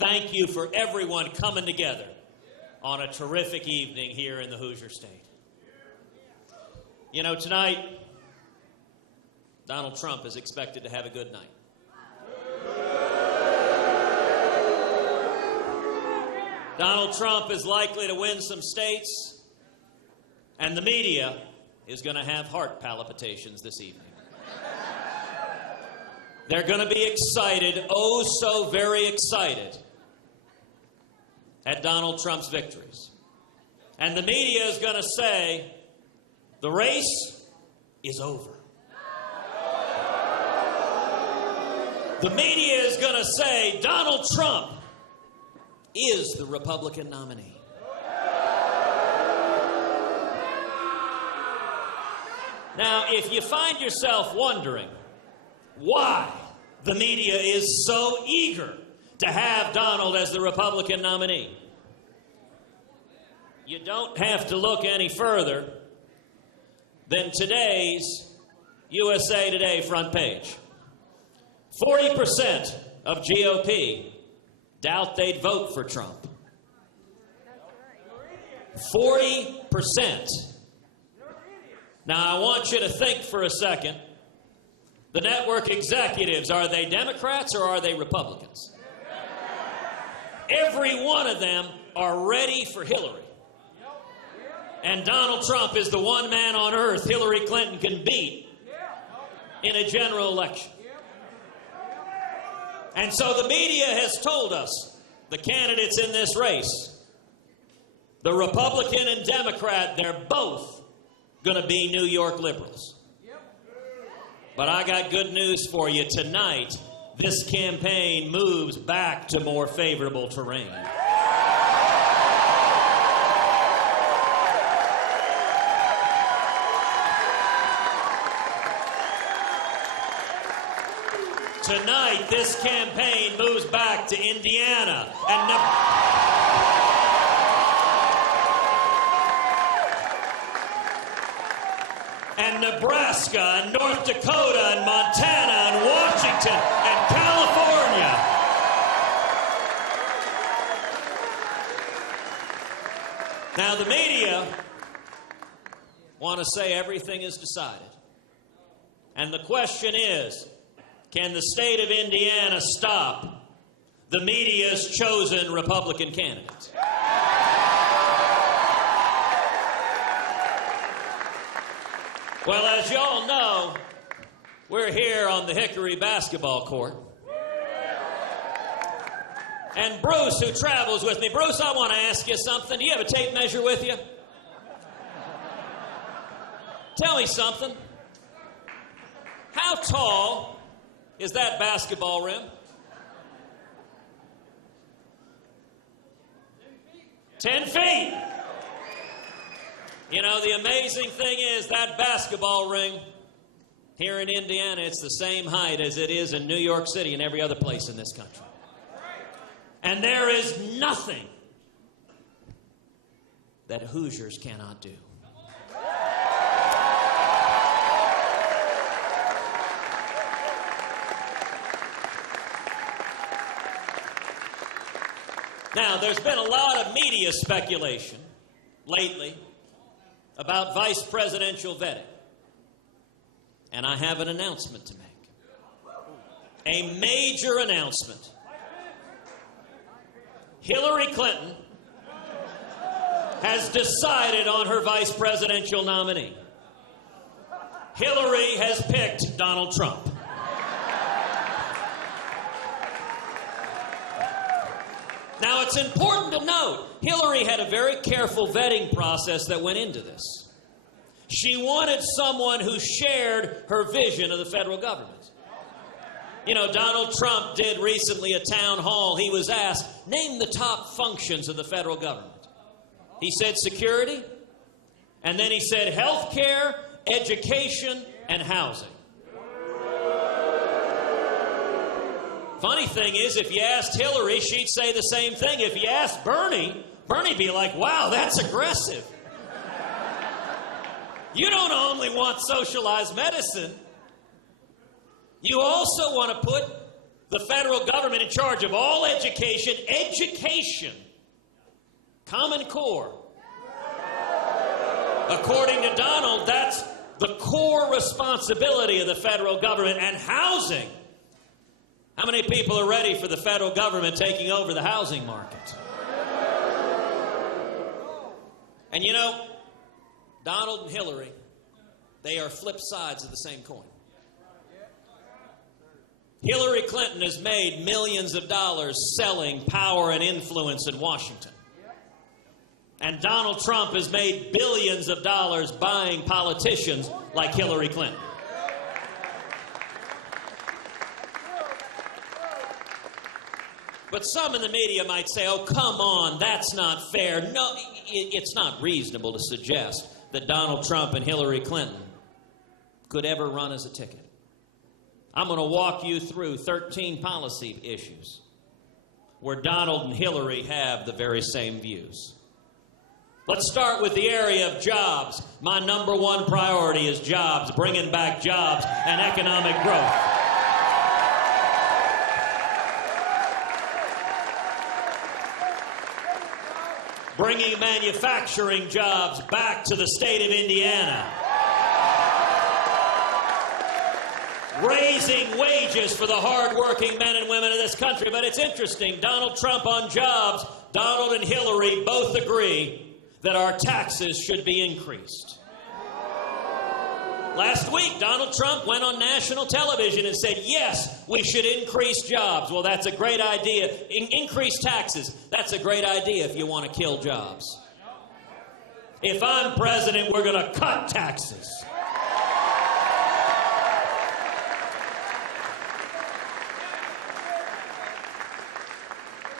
thank you for everyone coming together on a terrific evening here in the Hoosier State. You know, tonight, Donald Trump is expected to have a good night. Donald Trump is likely to win some states, and the media is going to have heart palpitations this evening. They're going to be excited, oh so very excited, at Donald Trump's victories. And the media is going to say, the race is over. The media is going to say, Donald Trump is the Republican nominee. Now, if you find yourself wondering why the media is so eager to have Donald as the Republican nominee, you don't have to look any further than today's USA Today front page. 40% of GOP doubt they'd vote for Trump. 40%. Now, I want you to think for a second. The network executives, are they Democrats or are they Republicans? Every one of them are ready for Hillary. And Donald Trump is the one man on earth Hillary Clinton can beat in a general election. And so the media has told us, the candidates in this race, the Republican and Democrat, they're both going to be New York liberals. But I got good news for you. Tonight, this campaign moves back to more favorable terrain. Tonight, this campaign moves back to Indiana and Nebraska and North Dakota and Montana and Washington and California. Now, the media want to say everything is decided. And the question is, can the state of Indiana stop the media's chosen Republican candidate? Well, as you all know, we're here on the Hickory basketball court. And Bruce, who travels with me, Bruce, I want to ask you something. Do you have a tape measure with you? Tell me something. How tall is that basketball rim? 10 feet. You know, the amazing thing is that basketball ring here in Indiana, it's the same height as it is in New York City and every other place in this country. And there is nothing that Hoosiers cannot do. Now, there's been a lot of media speculation lately about vice presidential vetting. And I have an announcement to make. A major announcement. Hillary Clinton has decided on her vice presidential nominee. Hillary has picked Donald Trump. Now, it's important to note, Hillary had a very careful vetting process that went into this. She wanted someone who shared her vision of the federal government. You know, Donald Trump did recently a town hall. He was asked, name the top functions of the federal government. He said security, and then he said health care, education, and housing. Funny thing is, if you asked Hillary, she'd say the same thing. If you asked Bernie, Bernie'd be like, wow, that's aggressive. You don't only want socialized medicine, you also want to put The federal government in charge of all education, Common Core. According to Donald, that's the core responsibility of the federal government. And housing. How many people are ready for the federal government taking over the housing market? And you know, Donald and Hillary, they are flip sides of the same coin. Hillary Clinton has made millions of dollars selling power and influence in Washington. And Donald Trump has made billions of dollars buying politicians like Hillary Clinton. But some in the media might say, oh, come on, that's not fair. No, it's not reasonable to suggest that Donald Trump and Hillary Clinton could ever run as a ticket. I'm going to walk you through 13 policy issues where Donald and Hillary have the very same views. Let's start with the area of jobs. My number one priority is jobs, bringing back jobs and economic growth. Bringing manufacturing jobs back to the state of Indiana. Raising wages for the hardworking men and women of this country. But it's interesting, Donald Trump on jobs, Donald and Hillary both agree that our taxes should be increased. Last week, Donald Trump went on national television and said, yes, we should increase jobs. Well, that's a great idea. Increase taxes. That's a great idea if you want to kill jobs. If I'm president, we're going to cut taxes.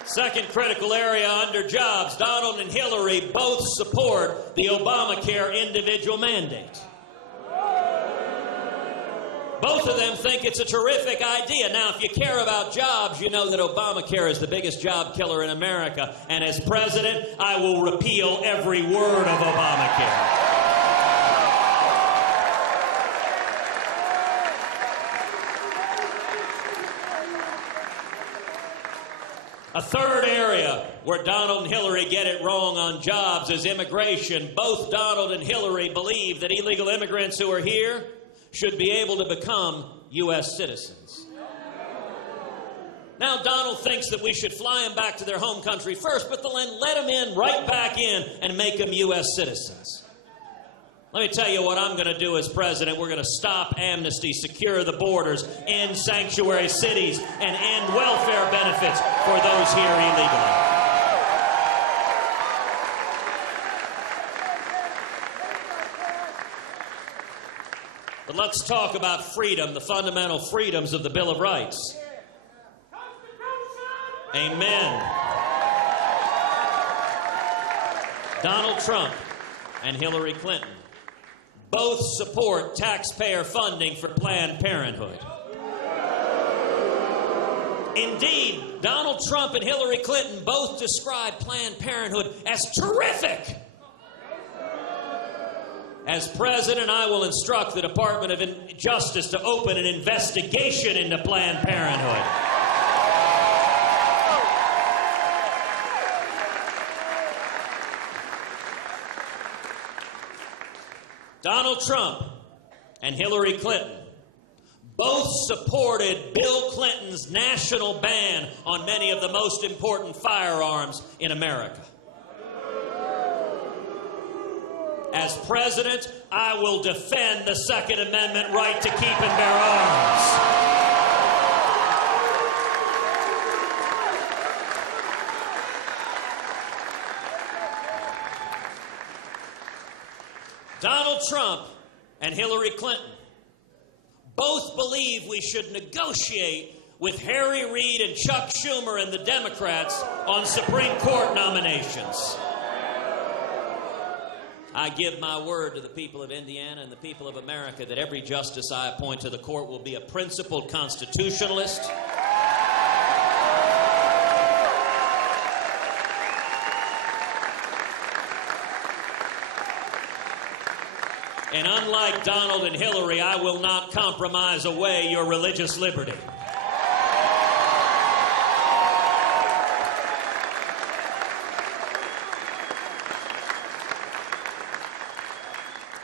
Second critical area under jobs, Donald and Hillary both support the Obamacare individual mandate. Both of them think it's a terrific idea. Now, if you care about jobs, you know that Obamacare is the biggest job killer in America. And as president, I will repeal every word of Obamacare. A third area where Donald and Hillary get it wrong on jobs is immigration. Both Donald and Hillary believe that illegal immigrants who are here should be able to become U.S. citizens. Now, Donald thinks that we should fly them back to their home country first, but then let them in, right back in, and make them U.S. citizens. Let me tell you what I'm going to do as president. We're going to stop amnesty, secure the borders, end sanctuary cities, and end welfare benefits for those here illegally. But let's talk about freedom, the fundamental freedoms of the Bill of Rights. Amen. Donald Trump and Hillary Clinton both support taxpayer funding for Planned Parenthood. Indeed, Donald Trump and Hillary Clinton both describe Planned Parenthood as terrific. As president, I will instruct the Department of Justice to open an investigation into Planned Parenthood. Donald Trump and Hillary Clinton both supported Bill Clinton's national ban on many of the most important firearms in America. As president, I will defend the Second Amendment right to keep and bear arms. Donald Trump and Hillary Clinton both believe we should negotiate with Harry Reid and Chuck Schumer and the Democrats on Supreme Court nominations. I give my word to the people of Indiana and the people of America that every justice I appoint to the court will be a principled constitutionalist. And unlike Donald and Hillary, I will not compromise away your religious liberty.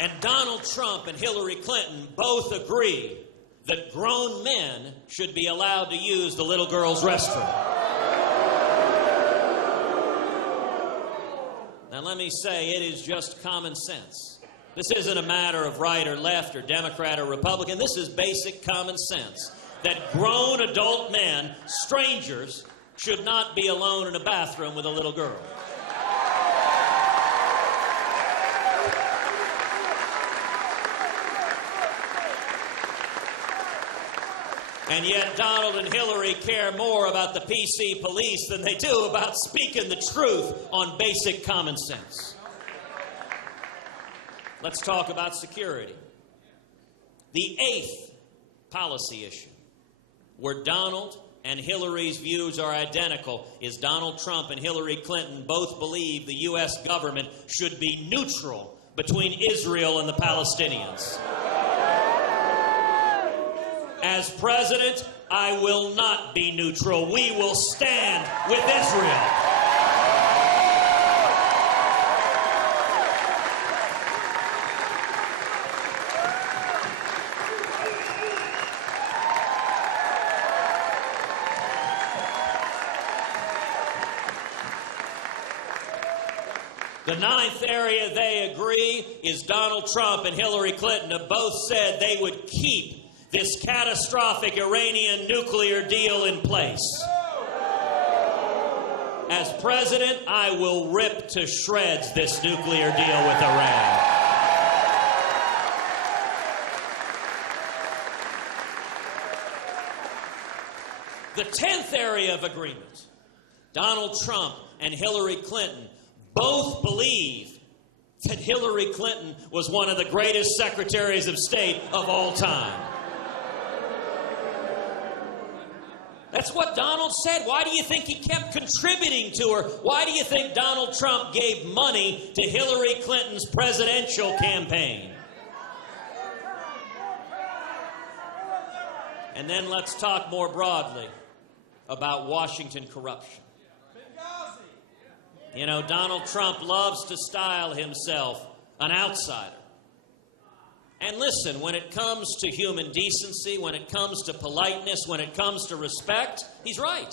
And Donald Trump and Hillary Clinton both agree that grown men should be allowed to use the little girl's restroom. Now let me say, it is just common sense. This isn't a matter of right or left or Democrat or Republican. This is basic common sense. That grown adult men, strangers, should not be alone in a bathroom with a little girl. And yet Donald and Hillary care more about the PC police than they do about speaking the truth on basic common sense. Let's talk about security. The eighth policy issue, where Donald and Hillary's views are identical, is Donald Trump and Hillary Clinton both believe the U.S. government should be neutral between Israel and the Palestinians. As president, I will not be neutral. We will stand with Israel. The ninth area they agree is Donald Trump and Hillary Clinton have both said they would keep this catastrophic Iranian nuclear deal in place. As president, I will rip to shreds this nuclear deal with Iran. The 10th area of agreement, Donald Trump and Hillary Clinton both believe that Hillary Clinton was one of the greatest secretaries of state of all time. That's what Donald said. Why do you think he kept contributing to her? Why do you think Donald Trump gave money to Hillary Clinton's presidential campaign? And then let's talk more broadly about Washington corruption. You know, Donald Trump loves to style himself an outsider. And listen, when it comes to human decency, when it comes to politeness, when it comes to respect, he's right.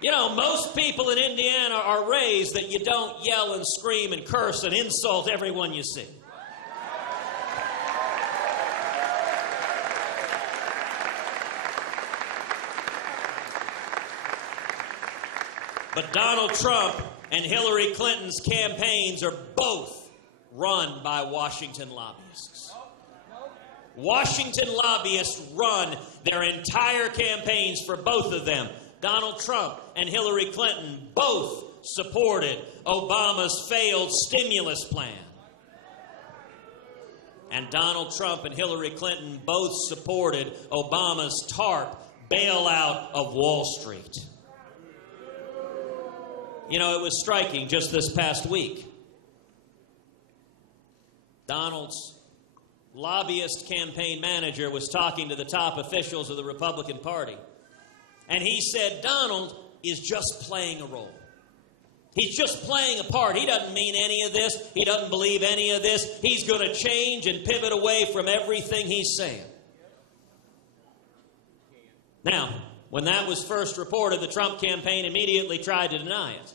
You know, most people in Indiana are raised that you don't yell and scream and curse and insult everyone you see. But Donald Trump and Hillary Clinton's campaigns are both run by Washington lobbyists. Washington lobbyists run their entire campaigns for both of them. Donald Trump and Hillary Clinton both supported Obama's failed stimulus plan. And Donald Trump and Hillary Clinton both supported Obama's TARP bailout of Wall Street. You know, it was striking just this past week. Donald's lobbyist campaign manager was talking to the top officials of the Republican Party. And he said, Donald is just playing a role. He's just playing a part. He doesn't mean any of this. He doesn't believe any of this. He's going to change and pivot away from everything he's saying. Now, when that was first reported, the Trump campaign immediately tried to deny it.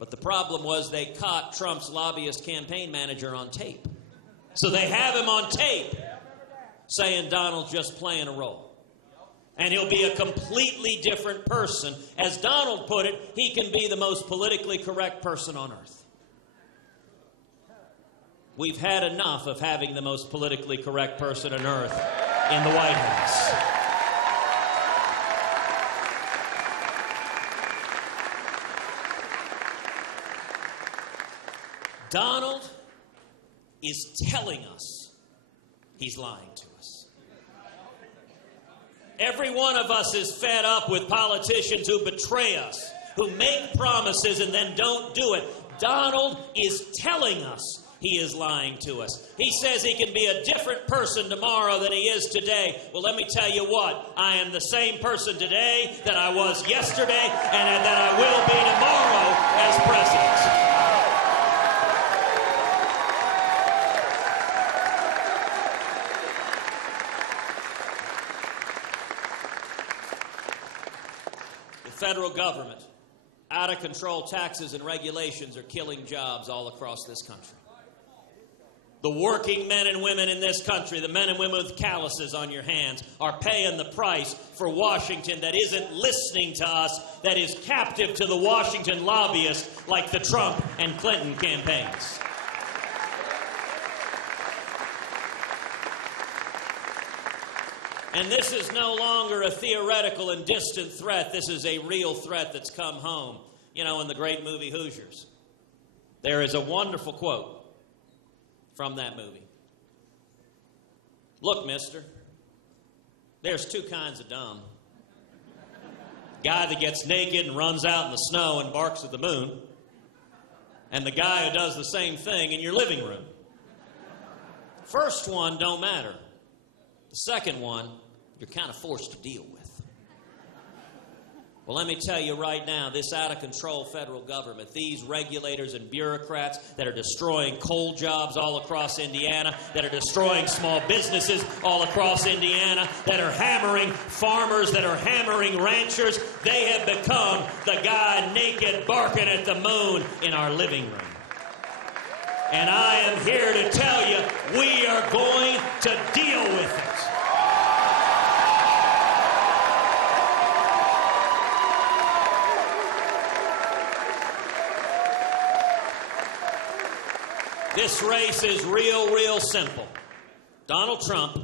But the problem was they caught Trump's lobbyist campaign manager on tape. So they have him on tape saying Donald's just playing a role. And he'll be a completely different person. As Donald put it, he can be the most politically correct person on earth. We've had enough of having the most politically correct person on earth in the White House. Donald is telling us he's lying to us. Every one of us is fed up with politicians who betray us, who make promises and then don't do it. Donald is telling us he is lying to us. He says he can be a different person tomorrow than he is today. Well, let me tell you what. I am the same person today that I was yesterday and that I will be tomorrow as president. federal government, out-of-control taxes and regulations are killing jobs all across this country. The working men and women in this country, the men and women with calluses on your hands, are paying the price for Washington that isn't listening to us, that is captive to the Washington lobbyists like the Trump and Clinton campaigns. And this is no longer a theoretical and distant threat. This is a real threat that's come home. You know, in the great movie Hoosiers, there is a wonderful quote from that movie. Look, mister, there's two kinds of dumb. Guy that gets naked and runs out in the snow and barks at the moon, and the guy who does the same thing in your living room. First one don't matter. The second one, you're kind of forced to deal with. Well, let me tell you right now, this out-of-control federal government, these regulators and bureaucrats that are destroying coal jobs all across Indiana, that are destroying small businesses all across Indiana, that are hammering farmers, that are hammering ranchers, they have become the guy naked barking at the moon in our living room. And I am here to tell you, we are going to deal with it. This race is real simple. Donald Trump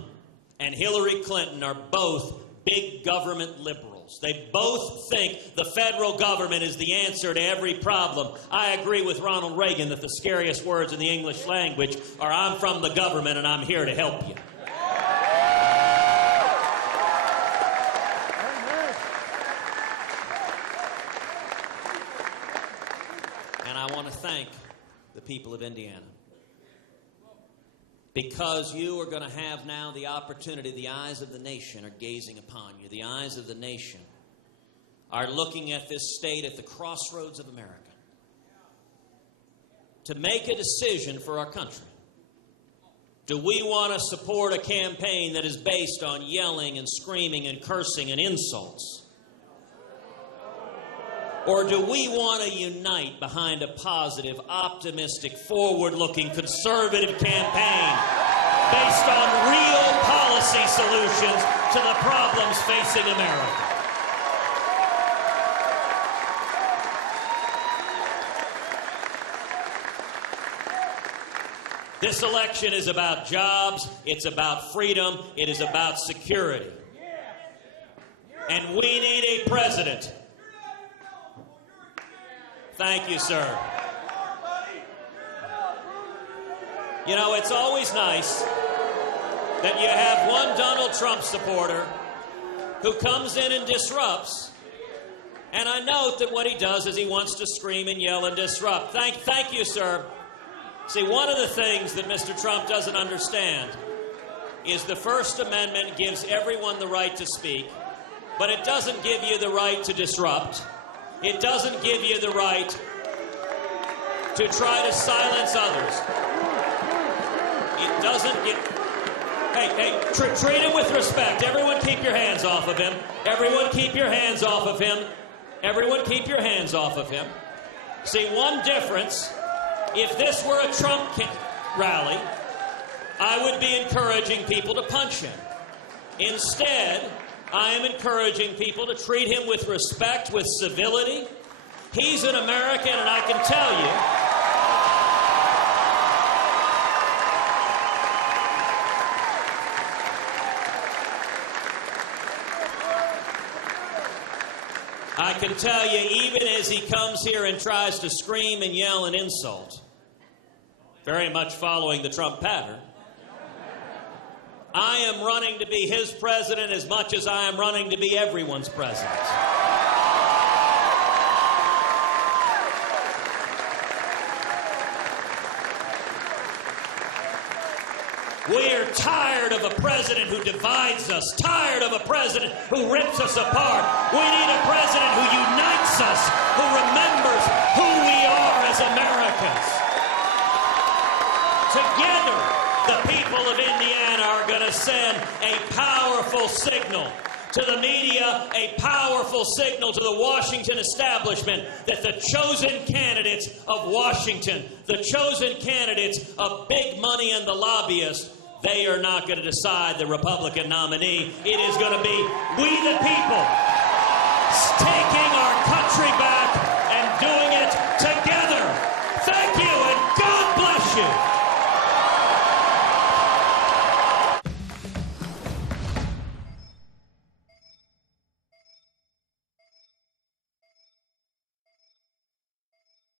and Hillary Clinton are both big government liberals. They both think the federal government is the answer to every problem. I agree with Ronald Reagan that the scariest words in the English language are, "I'm from the government and I'm here to help you." And I want to thank the people of Indiana, because you are going to have now the opportunity. The eyes of the nation are gazing upon you. The eyes of the nation are looking at this state at the crossroads of America to make a decision for our country. Do we want to support a campaign that is based on yelling and screaming and cursing and insults? Or do we want to unite behind a positive, optimistic, forward-looking, conservative campaign based on real policy solutions to the problems facing America? This election is about jobs, it's about freedom, it is about security. And we need a president. Thank you, sir. You know, it's always nice that you have one Donald Trump supporter who comes in and disrupts. And I note that what he does is he wants to scream and yell and disrupt. Thank you, sir. See, one of the things that Mr. Trump doesn't understand is the First Amendment gives everyone the right to speak, but it doesn't give you the right to disrupt. It doesn't give you the right to try to silence others. It doesn't get... Hey, treat him with respect. Everyone keep your hands off of him. Everyone keep your hands off of him. Everyone keep your hands off of him. See, one difference, if this were a Trump rally, I would be encouraging people to punch him. Instead, I am encouraging people to treat him with respect, with civility. He's an American, and I can tell you, even as he comes here and tries to scream and yell and insult, very much following the Trump pattern, I am running to be his president as much as I am running to be everyone's president. We are tired of a president who divides us, tired of a president who rips us apart. We need a president who unites us, who remembers who we are as Americans. Together, the people of Indiana are going to send a powerful signal to the media a powerful signal to the Washington establishment that the chosen candidates of Washington, the chosen candidates of big money and the lobbyists, they are not going to decide the Republican nominee. It is going to be we the people taking our country back and doing it together. Thank you, and God bless you.